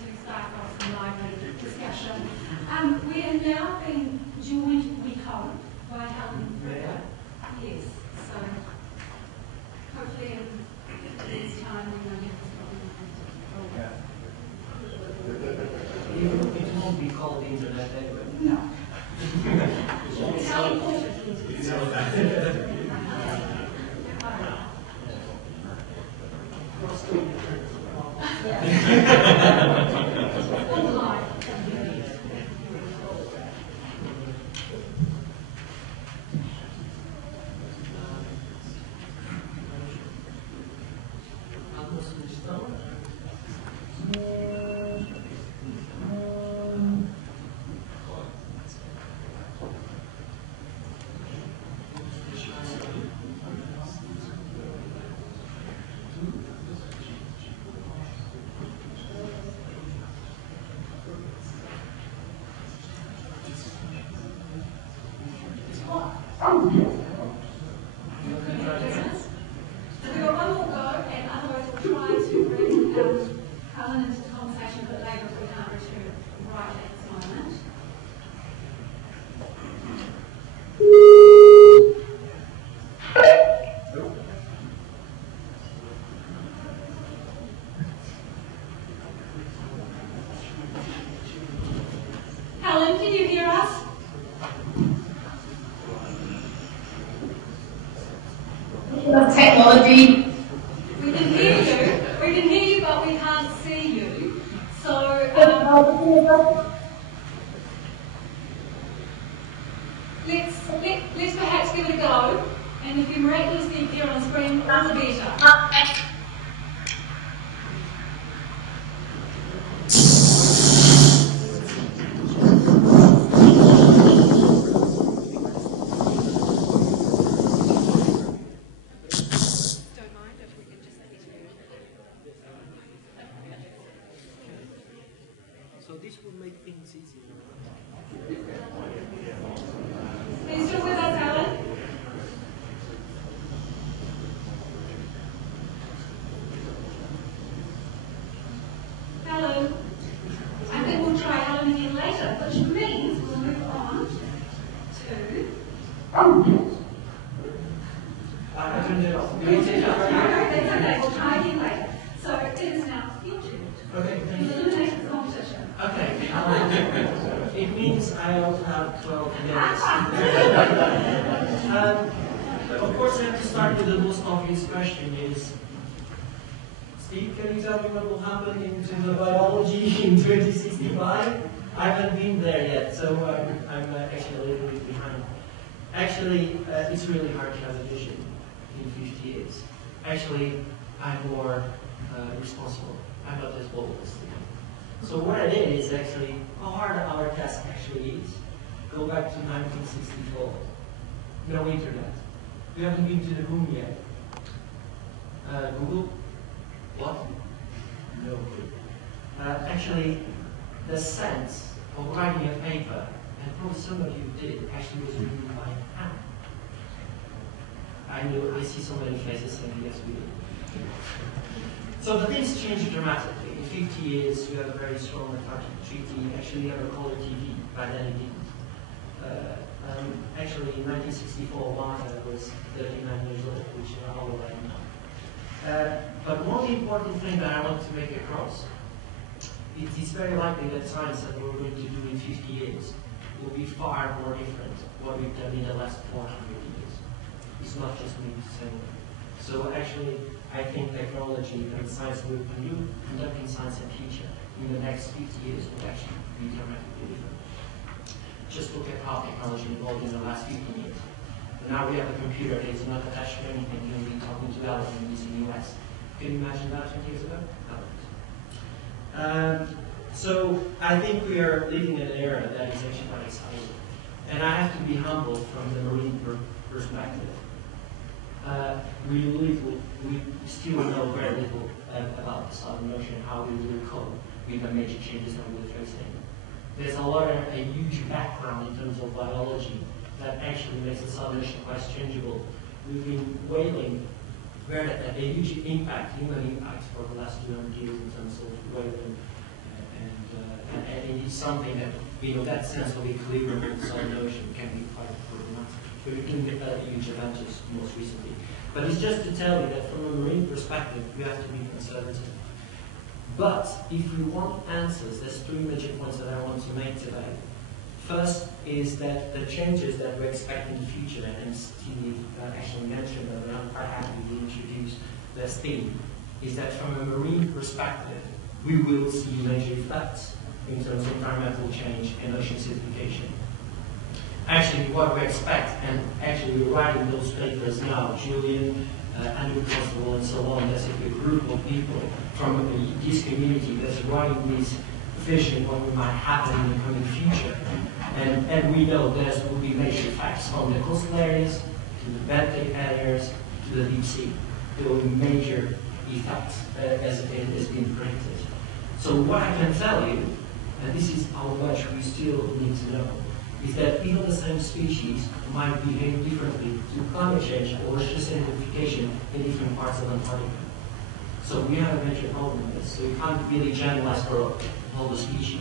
to start off some lively discussion. We are now being joined, we hope, by Helen Bricker. Yes, so hopefully in this time we won't have this problem. It won't be called the internet anyway. No. How important is it? Helen, can you hear us? Technology. We can hear you, but we can't see you. So, let's perhaps give it a go. And if you miraculously appear on the screen, all the better. So this will make things easier. Are you still with us, Helen? Helen? I think we'll try Helen again later, which means we'll move on to... I turned it off. No, that's okay. We'll try again later. So it is now your turn. Okay, thank you. Eliminate the competition. Okay. It means I'll have 12 minutes. Of course, I have to start with the most obvious question is, Steve, can you tell me what will happen in terms of biology in 2065? I haven't been there yet, so I'm actually a little bit behind. Actually, it's really hard to have a vision in 50 years. Actually, I'm more responsible. I'm not as bold as Steve. So what I did is actually, how hard our task actually is. Go back to 1964. No internet. We haven't been to the moon yet. Google? What? No clue. Actually, the sense of writing a paper, and probably some of you did, actually was written by hand. I see so many faces saying yes, we did. So the things changed dramatically. In 50 years, we have a very strong Antarctic treaty. Actually, we have a color TV. By then, it didn't. Actually, in 1964, Wanda was 39 years old, which are all right now. But one important thing that I want to make across, it is very likely that science that we're going to do in 50 years will be far more different what we've done in the last 400 years. It's not just me saying that. So actually, I think technology and science will continue conducting science and future in the next 50 years will actually be dramatically different. Just look at how technology evolved in the last 15 years. Now we have a computer that is not attached to anything. You'll be talking to Alan in the US. Can you imagine that 20 years ago? No. So I think we are living in an era that is actually quite exciting. And I have to be humble from the marine perspective. We still know very little about the Southern Ocean, how we will cope with the major changes that we're facing. There's a huge background in terms of biology that actually makes the Southern Ocean quite changeable. We've been whaling where a huge impact, human impact for the last 200 years in terms of whaling is something that, that sense of equilibrium inside the ocean can be quite problematic. But you can get huge advantages most recently. But it's just to tell you that from a marine perspective, you have to be conservative. But if we want answers, there's three major points that I want to make today. First is that the changes that we expect in the future, and Steve actually mentioned that, and I'm quite happy we introduced this theme, is that from a marine perspective, we will see major effects in terms of environmental change and ocean acidification. Actually, what we expect, and actually we're writing those papers now, Julian, Andrew Constable, and so on, there's a group of people from this community that's writing this vision of what might happen in the coming future. And we know there will be major effects from the coastal areas, to the Baltic areas, to the deep sea. There will be major effects as it is being predicted. So what I can tell you, and this is how much we still need to know, is that even the same species might behave differently to climate change or ocean acidification in different parts of Antarctica. So we have a major problem with this. So we can't really generalize for all the species.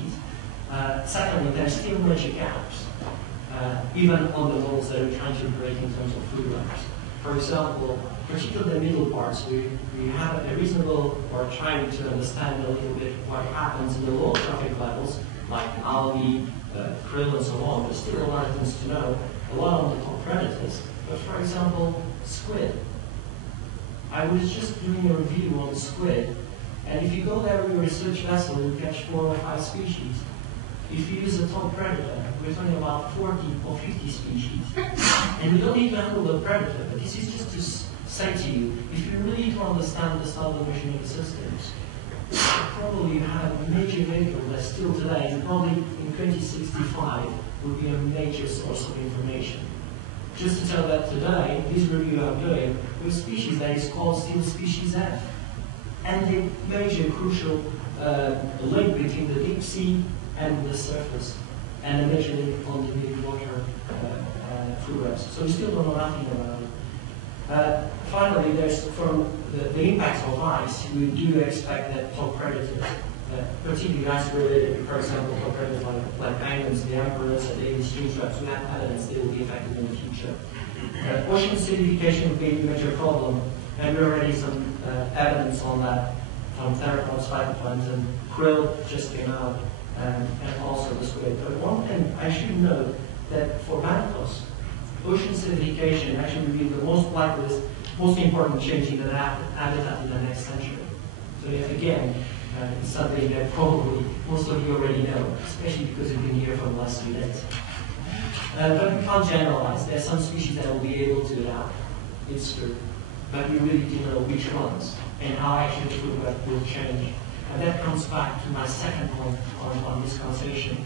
Secondly, there are still major gaps, even on the models that we're trying to break in terms of food webs. For example, particularly the middle parts, we have a reasonable, or trying to understand a little bit what happens in the lower trophic levels, like algae, krill, and so on. There's still a lot of things to know, a lot on the top predators. But for example, squid. I was just doing a review on squid, and if you go there with a research vessel, you catch 4 or 5 species. If you use a top predator, we're talking about 40 or 50 species. And we don't need to handle the predator, but this is just to say to you, if you really need to understand the southern ocean ecosystems, probably you have a major vehicle that still today, and probably in 2065, will be a major source of information. Just to tell that today, this review I'm doing, with a species that is called still species F. And the major crucial link between the deep sea and the surface, and a major link on the mid-water food webs. So we still don't know nothing about it. Finally, there's from the impacts of ice, we do expect that top predators, particularly ice-related, for example, top predators like penguins, the emperors, and the stream traps, we have evidence they will be affected in the future. Ocean acidification will be a major problem, and we already some evidence on that from theropods, phytoplankton, krill just came out, and also the squid. But one thing I should note that for mantos, ocean acidification actually will be the most likely, most important change in the habitat in the next century. So yet again, it's something that probably most of you already know, especially because you've been here for the last few days. But we can't generalize. There are some species that will be able to adapt. It's true. But we really do know which ones and how actually the food web will change. And that comes back to my second point on this conversation,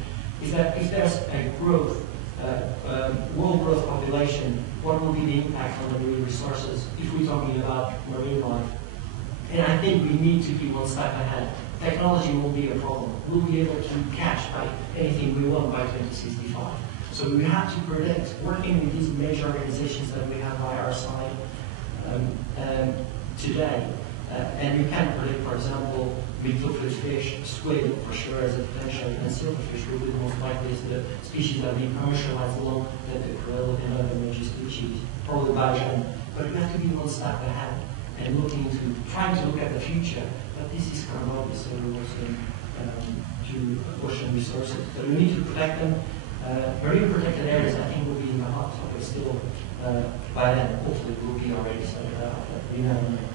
is that if there's a growth, world growth population, what will be the impact on the marine resources if we're talking about marine life? And I think we need to be one step ahead. Technology will be a problem. We'll be able to catch by anything we want by 2065. So we have to predict, working with these major organizations that we have by our side today. And we can predict, for example, midfloat fish, squid for sure as a potential, and silverfish will be the most likely the species that will be commercialized along with the krill and other major species, probably biogen. But we have to be one step ahead and trying to look at the future. But this is kind of obvious, so we're looking to ocean resources. But we need to protect them. Marine protected areas, I think, will be in the hot topic still. By then, hopefully, will be already sorted out. But we never know.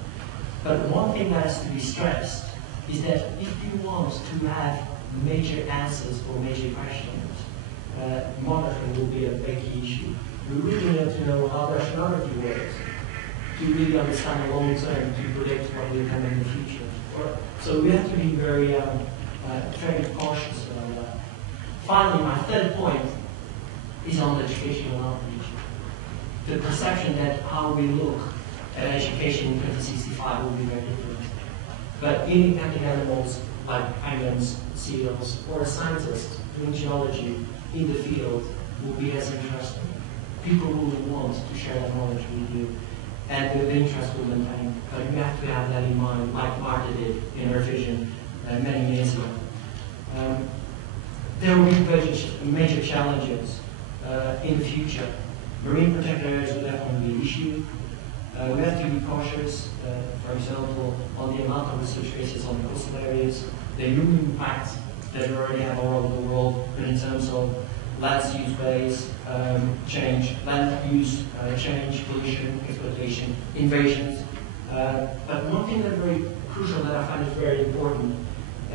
But one thing that has to be stressed is that if you want to have major answers for major questions, monitoring will be a big issue. We really need to know how the oceanography works to really understand the long term to predict what will come in the future. So we have to be very cautious around that. Finally, my third point is on educational outreach. The perception that how we look at education in 2065 will be very different. But in impacting animals like penguins, seals, or a scientist doing geology in the field will be as interesting. People will want to share that knowledge with you, and the interest will maintain. But you have to have that in mind, like Marta did in her vision many years ago. there will be major challenges in the future. Marine protected areas will definitely be an issue. We have to be cautious, for example, on the amount of research bases on the coastal areas, the human impact that we already have all over the world, but in terms of land use base change, pollution, exploitation, invasions. But one thing that's very crucial that I find is very important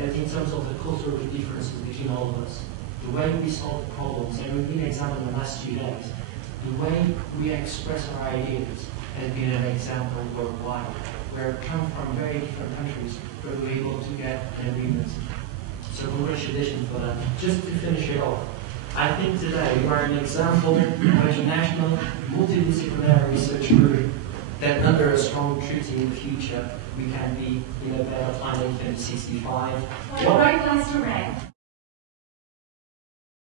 is in terms of the cultural differences between all of us. The way we solve problems, and we've been examined in the last 2 days, the way we express our ideas has been an example worldwide, where we come from very different countries, but we're able to get an agreement. So congratulations for that. Just to finish it off, I think today we are an example of an international multidisciplinary research group that under a strong treaty in the future, we can be in a better planet than 65. Great place to rank.